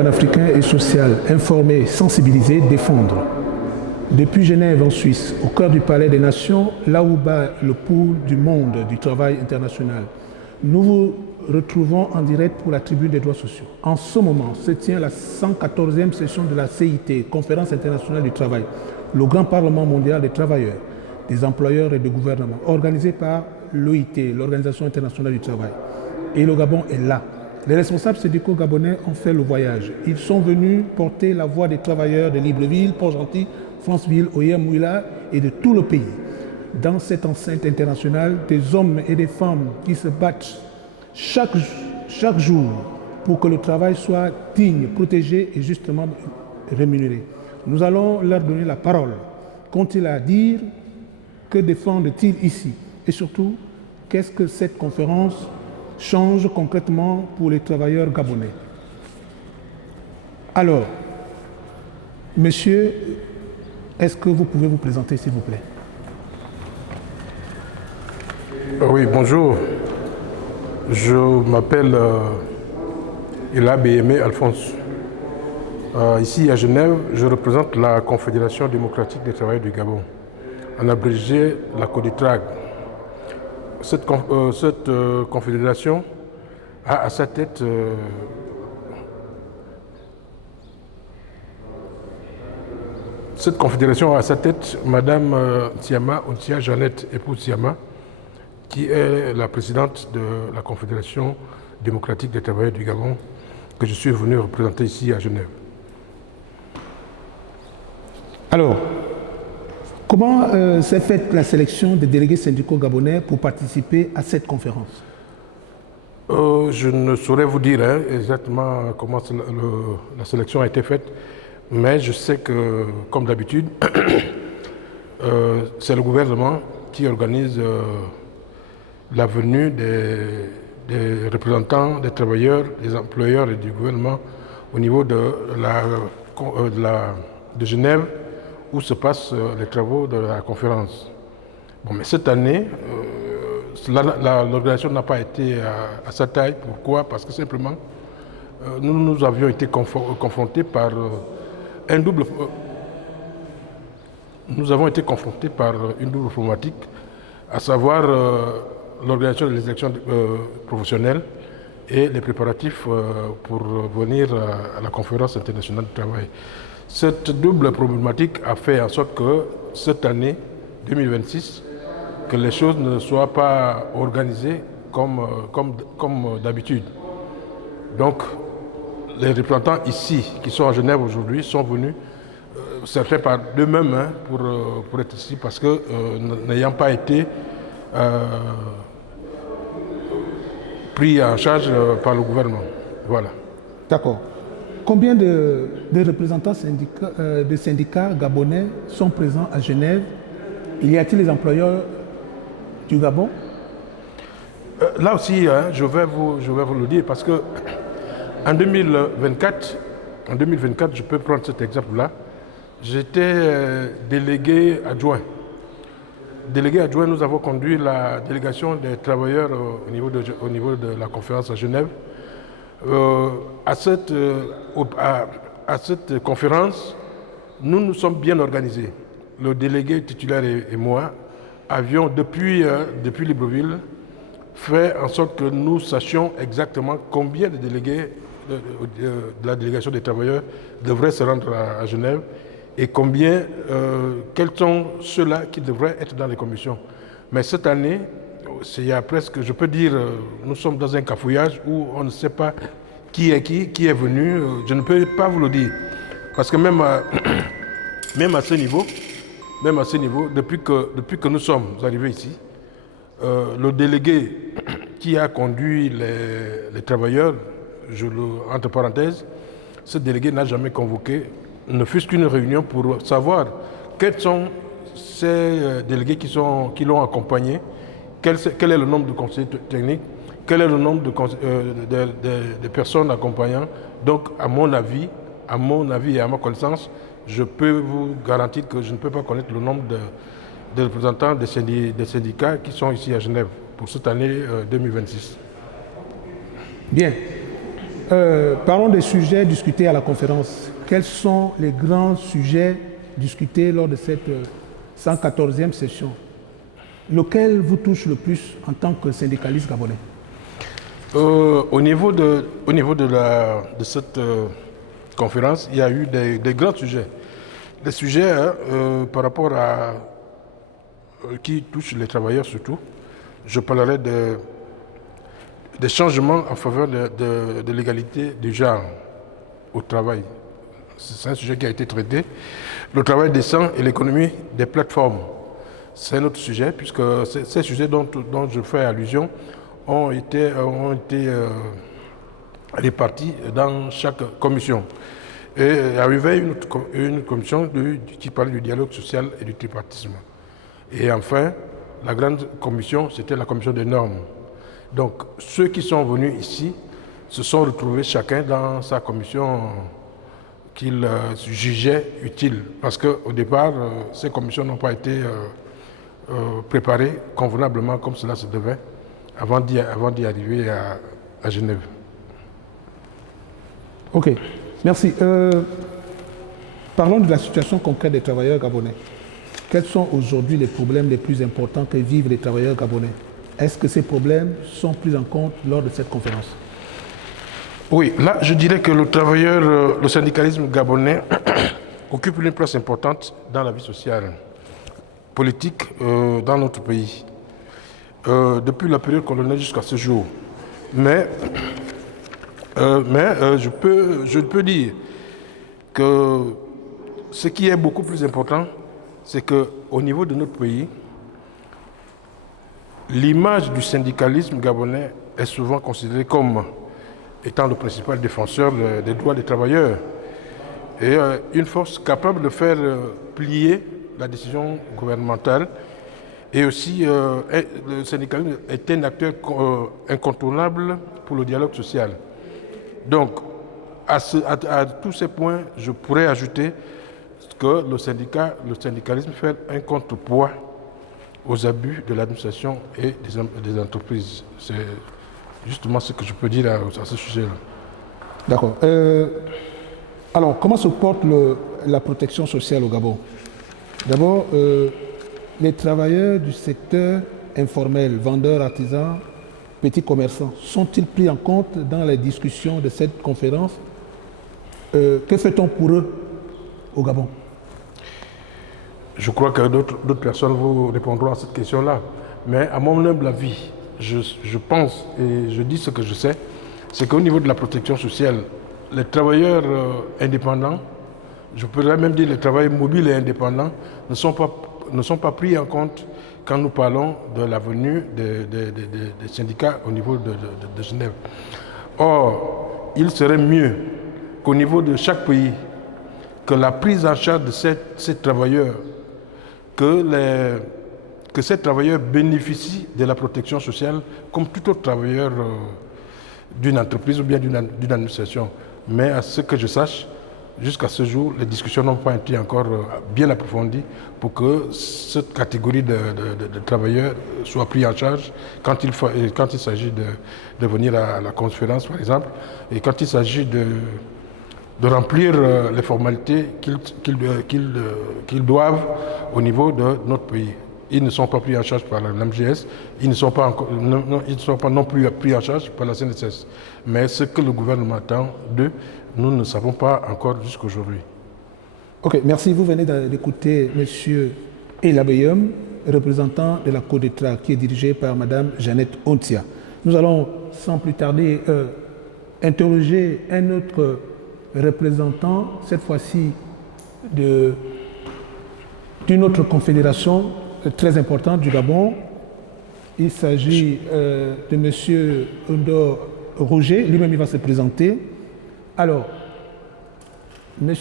panafricain et social, informer, sensibiliser, défendre. Depuis Genève en Suisse, au cœur du Palais des Nations, là où bat le pouls du monde du travail international, nous vous retrouvons en direct pour la Tribune des droits sociaux. En ce moment se tient la 114e session de la CIT, Conférence internationale du travail, le grand parlement mondial des travailleurs, des employeurs et des gouvernements, organisé par l'OIT, l'Organisation internationale du travail. Et le Gabon est là. Les responsables syndicaux gabonais ont fait le voyage. Ils sont venus porter la voix des travailleurs de Libreville, Port-Gentil, Franceville, Oyem-Ouila et de tout le pays. Dans cette enceinte internationale, des hommes et des femmes qui se battent chaque jour pour que le travail soit digne, protégé et justement rémunéré. Nous allons leur donner la parole. Qu'ont-ils à dire? Que défendent-ils ici? Et surtout, qu'est-ce que cette conférence change concrètement pour les travailleurs gabonais? Alors, monsieur, est-ce que vous pouvez vous présenter, s'il vous plaît? Oui, bonjour. Je m'appelle Ila Béhémé Alphonse. Ici à Genève, je représente la Confédération démocratique des travailleurs du Gabon, en abrégé la CODETRAG. Cette confédération a à sa tête Madame Tiama Ontia Jeannette, épouse Tiama, qui est la présidente de la Confédération démocratique des travailleurs du Gabon, que je suis venu représenter ici à Genève. Alors, comment s'est faite la sélection des délégués syndicaux gabonais pour participer à cette conférence? Je ne saurais vous dire exactement comment la sélection a été faite, mais je sais que, comme d'habitude, c'est le gouvernement qui organise la venue des représentants des travailleurs, des employeurs et du gouvernement au niveau de Genève, où se passent les travaux de la conférence. Bon, mais cette année, l'organisation n'a pas été à sa taille. Pourquoi? Parce que simplement, nous avions été confrontés par nous avons été confrontés par une double problématique, à savoir l'organisation des élections professionnelles et les préparatifs pour venir à la conférence internationale du travail. Cette double problématique a fait en sorte que cette année 2026, que les choses ne soient pas organisées comme d'habitude. Donc, les représentants ici, qui sont à Genève aujourd'hui, sont venus, certains par d'eux-mêmes, pour être ici, parce que n'ayant pas été pris en charge par le gouvernement. Voilà. D'accord. Combien de représentants de syndicats gabonais sont présents à Genève? Y a-t-il les employeurs du Gabon? Là aussi, je vais vous le dire, parce que en 2024, je peux prendre cet exemple-là, j'étais délégué adjoint. Délégué adjoint, nous avons conduit la délégation des travailleurs au niveau de la conférence à Genève. À cette conférence, nous nous sommes bien organisés. Le délégué titulaire et moi avions, depuis Libreville, fait en sorte que nous sachions exactement combien de délégués de la délégation des travailleurs devraient se rendre à Genève et quels sont ceux-là qui devraient être dans les commissions. Mais cette année, il y a presque, je peux dire, nous sommes dans un cafouillage où on ne sait pas qui est venu. Je ne peux pas vous le dire. Parce que même à ce niveau, depuis que nous sommes arrivés ici, le délégué qui a conduit les travailleurs, entre parenthèses, ce délégué n'a jamais convoqué, ne fût-ce qu'une réunion pour savoir quels sont ces délégués qui l'ont accompagné, quel est le nombre de conseillers techniques, quel est le nombre de personnes accompagnant. Donc, à mon avis et à ma connaissance, je peux vous garantir que je ne peux pas connaître le nombre de représentants des syndicats qui sont ici à Genève pour cette année 2026. Bien. Parlons des sujets discutés à la conférence. Quels sont les grands sujets discutés lors de cette 114e session? Lequel vous touche le plus en tant que syndicaliste gabonais? Au niveau de cette conférence, il y a eu des grands sujets. Des sujets par rapport à qui touchent les travailleurs surtout. Je parlerai des changements en faveur de l'égalité du genre au travail. C'est un sujet qui a été traité. Le travail décent et l'économie des plateformes. C'est un autre sujet, puisque ces sujets dont je fais allusion ont été répartis dans chaque commission. Et arrivait une commission qui parlait du dialogue social et du tripartisme. Et enfin, la grande commission, c'était la commission des normes. Donc, ceux qui sont venus ici se sont retrouvés chacun dans sa commission qu'il jugeait utile. Parce qu'au départ, ces commissions n'ont pas été préparées convenablement comme cela se devait avant d'y arriver à Genève. Ok, merci. Parlons de la situation concrète des travailleurs gabonais. Quels sont aujourd'hui les problèmes les plus importants que vivent les travailleurs gabonais? Est-ce que ces problèmes sont pris en compte lors de cette conférence? Oui, là, je dirais que le syndicalisme gabonais occupe une place importante dans la vie sociale, politique dans notre pays, depuis la période coloniale jusqu'à ce jour. Mais je peux dire que ce qui est beaucoup plus important, c'est qu'au niveau de notre pays, l'image du syndicalisme gabonais est souvent considérée comme étant le principal défenseur des droits des travailleurs et une force capable de faire plier la décision gouvernementale. Et aussi, le syndicalisme est un acteur incontournable pour le dialogue social. Donc, à tous ces points, je pourrais ajouter que le syndicalisme fait un contrepoids aux abus de l'administration et des entreprises. C'est justement ce que je peux dire à ce sujet-là. D'accord. Alors, comment se porte la protection sociale au Gabon? D'abord, les travailleurs du secteur informel, vendeurs, artisans, petits commerçants, sont-ils pris en compte dans les discussions de cette conférence? Que fait-on pour eux au Gabon? Je crois que d'autres personnes vous répondront à cette question-là. Mais à mon humble avis, je pense et je dis ce que je sais, c'est qu'au niveau de la protection sociale, les travailleurs indépendants, je pourrais même dire les travailleurs mobiles et indépendants, ne sont pas pris en compte quand nous parlons de la venue des syndicats au niveau de Genève. Or, il serait mieux qu'au niveau de chaque pays, que la prise en charge de ces travailleurs, que ces travailleurs bénéficient de la protection sociale comme tout autre travailleur d'une entreprise ou bien d'une administration. Mais à ce que je sache, jusqu'à ce jour, les discussions n'ont pas été encore bien approfondies pour que cette catégorie de travailleurs soit prise en charge quand il s'agit de venir à la conférence, par exemple, et quand il s'agit de remplir les formalités qu'ils doivent au niveau de notre pays. Ils ne sont pas pris en charge par la MGS, ils ne sont pas non plus pris en charge par la CNSS. Mais ce que le gouvernement attend d'eux, nous ne savons pas encore jusqu'aujourd'hui. Ok, merci. Vous venez d'écouter M. Elabeyum, représentant de la CODETRA, qui est dirigée par Mme Jeannette Ontia. Nous allons sans plus tarder interroger un autre représentant, cette fois-ci d'une autre confédération très importante du Gabon. Il s'agit de M. Ondo Roger, lui-même il va se présenter. Alors, M.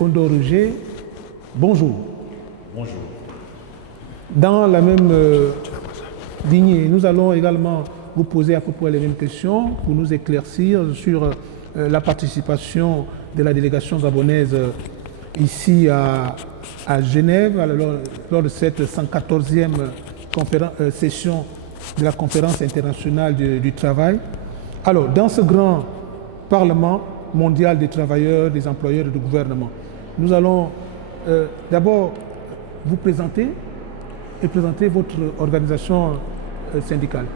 Ondo Roger, bonjour. Bonjour. Dans la même lignée, nous allons également vous poser à peu près les mêmes questions pour nous éclaircir sur la participation de la délégation gabonaise ici à Genève lors de cette 114e session de la conférence internationale du travail. Alors, dans ce grand Parlement mondial des travailleurs, des employeurs et du gouvernement. Nous allons d'abord vous présenter et présenter votre organisation syndicale.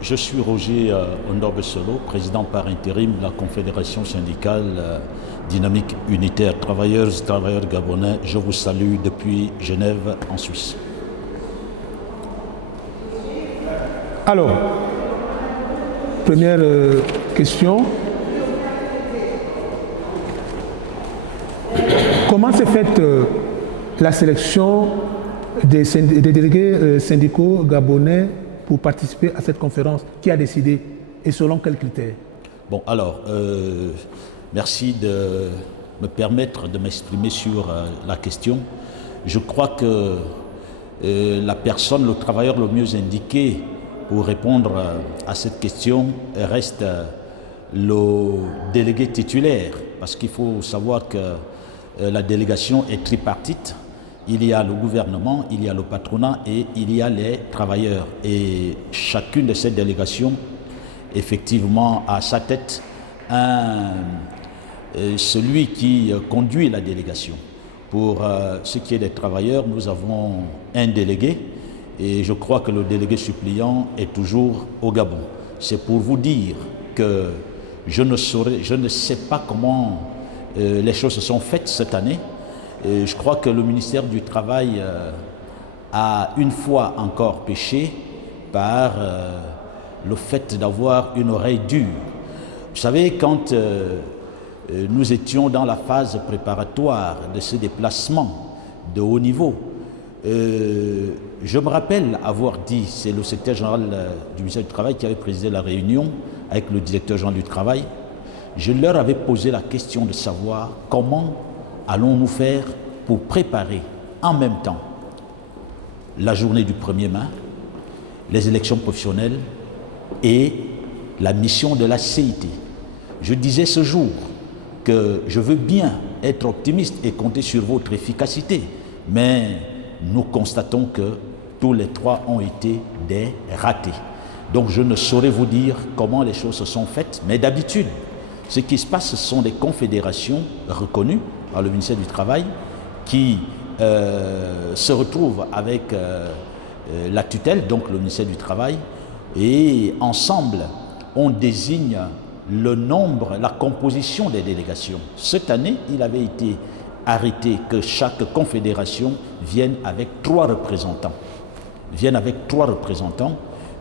Je suis Roger Ondorbe-Solo, président par intérim de la Confédération syndicale dynamique unitaire travailleurs gabonais. Je vous salue depuis Genève en Suisse. Alors, première question. Comment s'est faite la sélection des délégués syndicaux gabonais pour participer à cette conférence? Qui a décidé et selon quels critères? Bon, alors, merci de me permettre de m'exprimer sur la question. Je crois que la personne, le travailleur le mieux indiqué pour répondre à cette question reste le délégué titulaire, parce qu'il faut savoir que la délégation est tripartite. Il y a le gouvernement, il y a le patronat et il y a les travailleurs. Et chacune de ces délégations, effectivement, a à sa tête celui qui conduit la délégation. Pour ce qui est des travailleurs, nous avons un délégué et je crois que le délégué suppléant est toujours au Gabon. C'est pour vous dire que je ne sais pas comment les choses se sont faites cette année. Je crois que le ministère du Travail a une fois encore péché par le fait d'avoir une oreille dure. Vous savez, quand nous étions dans la phase préparatoire de ce déplacement de haut niveau, je me rappelle avoir dit, c'est le secrétaire général du ministère du Travail qui avait présidé la réunion avec le directeur général du Travail, je leur avais posé la question de savoir comment allons-nous faire pour préparer en même temps la journée du 1er mai, les élections professionnelles et la mission de la CIT. Je disais ce jour que je veux bien être optimiste et compter sur votre efficacité, mais nous constatons que tous les trois ont été des ratés. Donc je ne saurais vous dire comment les choses se sont faites, mais d'habitude, ce qui se passe, ce sont des confédérations reconnues par le ministère du Travail qui se retrouvent avec la tutelle, donc le ministère du Travail, et ensemble, on désigne le nombre, la composition des délégations. Cette année, il avait été arrêté que chaque confédération vienne avec 3 représentants.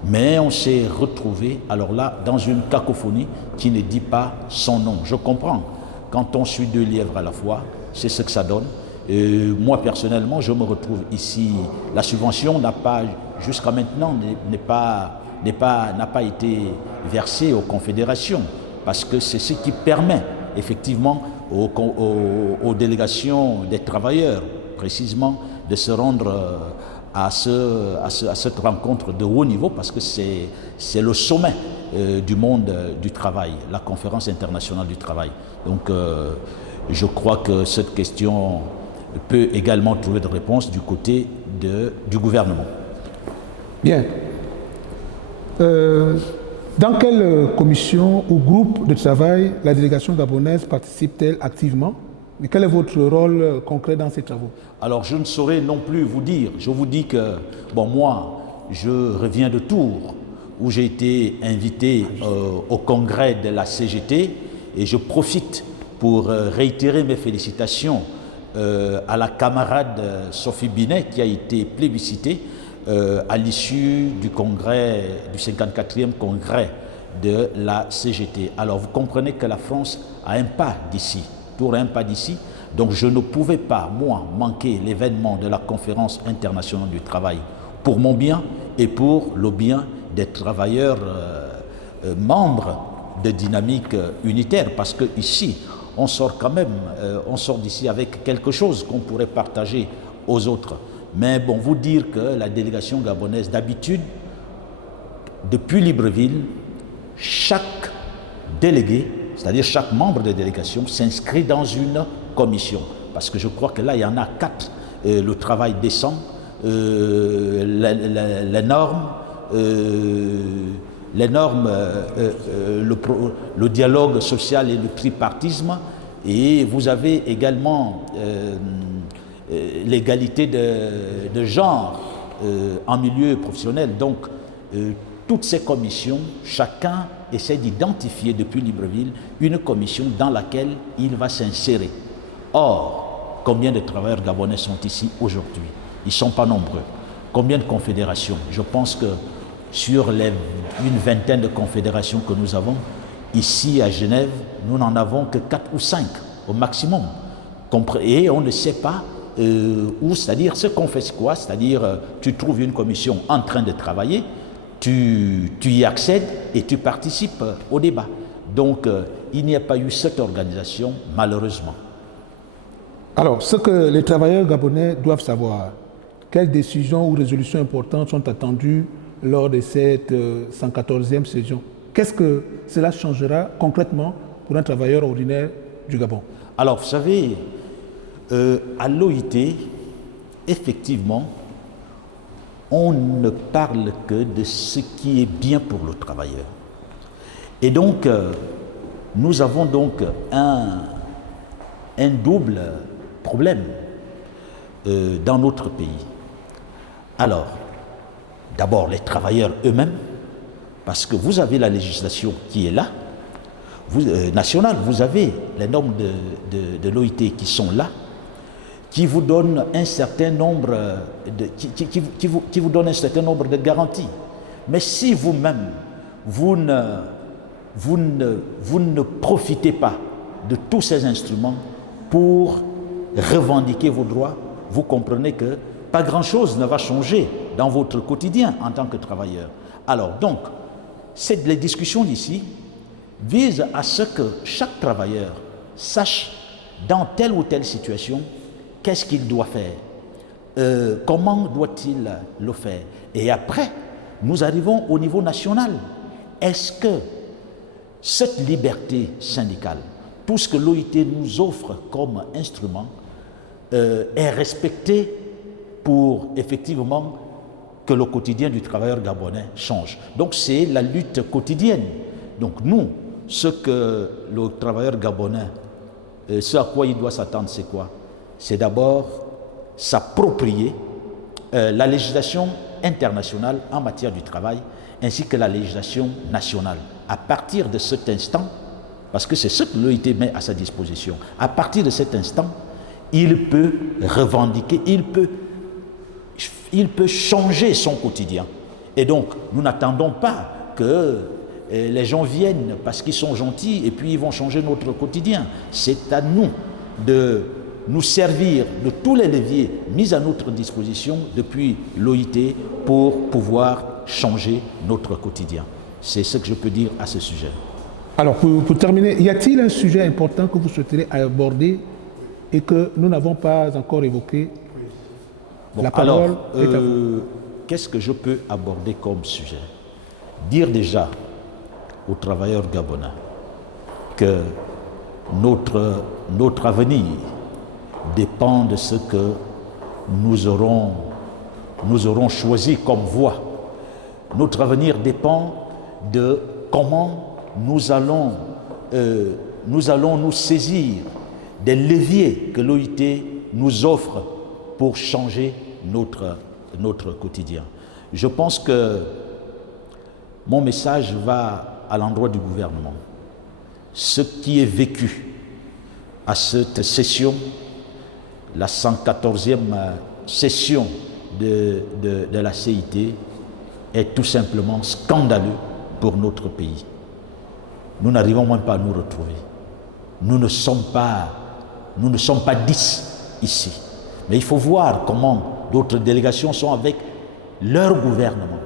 Mais on s'est retrouvé, alors là, dans une cacophonie qui ne dit pas son nom. Je comprends. Quand on suit 2 lièvres à la fois, c'est ce que ça donne. Moi, personnellement, je me retrouve ici. La subvention n'a pas, jusqu'à maintenant, n'a pas été versée aux confédérations, parce que c'est ce qui permet, effectivement, aux délégations des travailleurs, précisément, de se rendre à cette rencontre de haut niveau, parce que c'est le sommet du monde du travail, la conférence internationale du travail. Donc je crois que cette question peut également trouver de réponse du côté du gouvernement. Bien. Dans quelle commission ou groupe de travail la délégation gabonaise participe-t-elle activement? Et quel est votre rôle concret dans ces travaux? Alors, je ne saurais non plus vous dire. Je vous dis que, bon, moi, je reviens de Tours, où j'ai été invité au congrès de la CGT, et je profite pour réitérer mes félicitations à la camarade Sophie Binet, qui a été plébiscitée à l'issue du congrès, du 54e congrès de la CGT. Alors, vous comprenez que la France a un pas d'ici. Tours un pas d'ici, donc je ne pouvais pas, moi, manquer l'événement de la conférence internationale du travail pour mon bien et pour le bien des travailleurs membres de Dynamique Unitaire, parce que ici, on sort quand même, on sort d'ici avec quelque chose qu'on pourrait partager aux autres. Mais bon, vous dire que la délégation gabonaise, d'habitude, depuis Libreville, chaque délégué, c'est-à-dire chaque membre de délégation, s'inscrit dans une commission. Parce que je crois que là, il y en a 4. Le travail décent, les normes, les normes, le dialogue social et le tripartisme, et vous avez également l'égalité de genre en milieu professionnel. Donc, toutes ces commissions, chacun essaie d'identifier depuis Libreville une commission dans laquelle il va s'insérer. Or, combien de travailleurs gabonais sont ici aujourd'hui? Ils ne sont pas nombreux. Combien de confédérations? Je pense que sur une vingtaine de confédérations que nous avons, ici à Genève, nous n'en avons que 4 ou 5 au maximum. Et on ne sait pas où, c'est-à-dire ce qu'on fait, c'est quoi? C'est-à-dire tu trouves une commission en train de travailler, tu y accèdes et tu participes au débat. Donc il n'y a pas eu cette organisation, malheureusement. Alors, ce que les travailleurs gabonais doivent savoir, quelles décisions ou résolutions importantes sont attendues lors de cette 114e session? Qu'est-ce que cela changera concrètement pour un travailleur ordinaire du Gabon? Alors, vous savez, à l'OIT, effectivement, on ne parle que de ce qui est bien pour le travailleur. Et donc, nous avons donc un double problème dans notre pays. Alors, d'abord les travailleurs eux-mêmes, parce que vous avez la législation qui est là, nationale, vous avez les normes de l'OIT qui sont là, qui vous donnent un certain nombre qui vous donnent un certain nombre de garanties. Mais si vous-même, vous ne profitez pas de tous ces instruments pour revendiquer vos droits, vous comprenez que pas grand-chose ne va changer dans votre quotidien en tant que travailleur. Alors donc, les discussions d'ici visent à ce que chaque travailleur sache dans telle ou telle situation qu'est-ce qu'il doit faire, comment doit-il le faire. Et après, nous arrivons au niveau national. Est-ce que cette liberté syndicale, tout ce que l'OIT nous offre comme instrument, est respecté pour effectivement que le quotidien du travailleur gabonais change. Donc c'est la lutte quotidienne. Donc nous, ce que le travailleur gabonais, ce à quoi il doit s'attendre, c'est quoi? C'est d'abord s'approprier la législation internationale en matière du travail ainsi que la législation nationale. À partir de cet instant, parce que c'est ce que l'OIT met à sa disposition, à partir de cet instant, il peut revendiquer, il peut changer son quotidien. Et donc, nous n'attendons pas que les gens viennent parce qu'ils sont gentils et puis ils vont changer notre quotidien. C'est à nous de nous servir de tous les leviers mis à notre disposition depuis l'OIT pour pouvoir changer notre quotidien. C'est ce que je peux dire à ce sujet. Alors, pour terminer, y a-t-il un sujet important que vous souhaiterez aborder et que nous n'avons pas encore évoqué? Bon, la parole alors, est à vous. qu'est-ce que je peux aborder comme sujet? Dire déjà aux travailleurs gabonais que notre avenir dépend de ce que nous aurons choisi comme voie. Notre avenir dépend de comment nous allons nous saisir des leviers que l'OIT nous offre pour changer notre quotidien. Je pense que mon message va à l'endroit du gouvernement. Ce qui est vécu à cette session, la 114e session de la CIT, est tout simplement scandaleux pour notre pays. Nous n'arrivons même pas à nous retrouver. Nous ne sommes pas 10 ici. Mais il faut voir comment d'autres délégations sont avec leur gouvernement.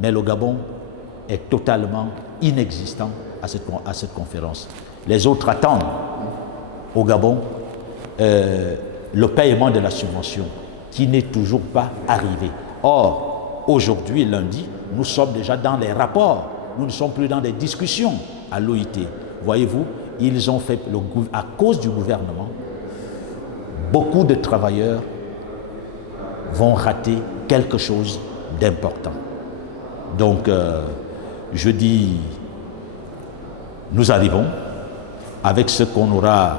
Mais le Gabon est totalement inexistant à cette conférence. Les autres attendent au Gabon le paiement de la subvention qui n'est toujours pas arrivé. Or, aujourd'hui, lundi, nous sommes déjà dans les rapports. Nous ne sommes plus dans des discussions à l'OIT. Voyez-vous, ils ont fait, à cause du gouvernement, beaucoup de travailleurs vont rater quelque chose d'important. Donc, je dis, nous arrivons avec ce qu'on aura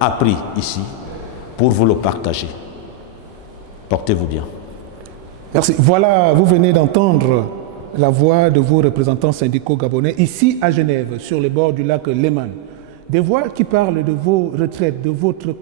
appris ici pour vous le partager. Portez-vous bien. Merci. Voilà, vous venez d'entendre la voix de vos représentants syndicaux gabonais ici à Genève, sur les bords du lac Léman. Des voix qui parlent de vos retraites, de votre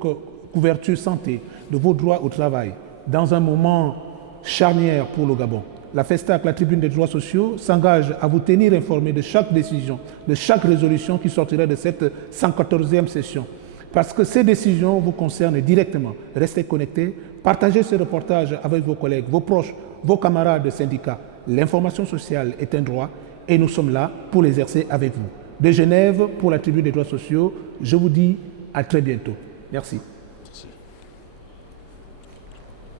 couverture santé, de vos droits au travail, dans un moment charnière pour le Gabon. La FESTAC, la Tribune des droits sociaux, s'engage à vous tenir informés de chaque décision, de chaque résolution qui sortira de cette 114e session. Parce que ces décisions vous concernent directement. Restez connectés, partagez ce reportage avec vos collègues, vos proches, vos camarades de syndicats. L'information sociale est un droit et nous sommes là pour l'exercer avec vous. De Genève, pour la Tribune des droits sociaux, je vous dis à très bientôt. Merci.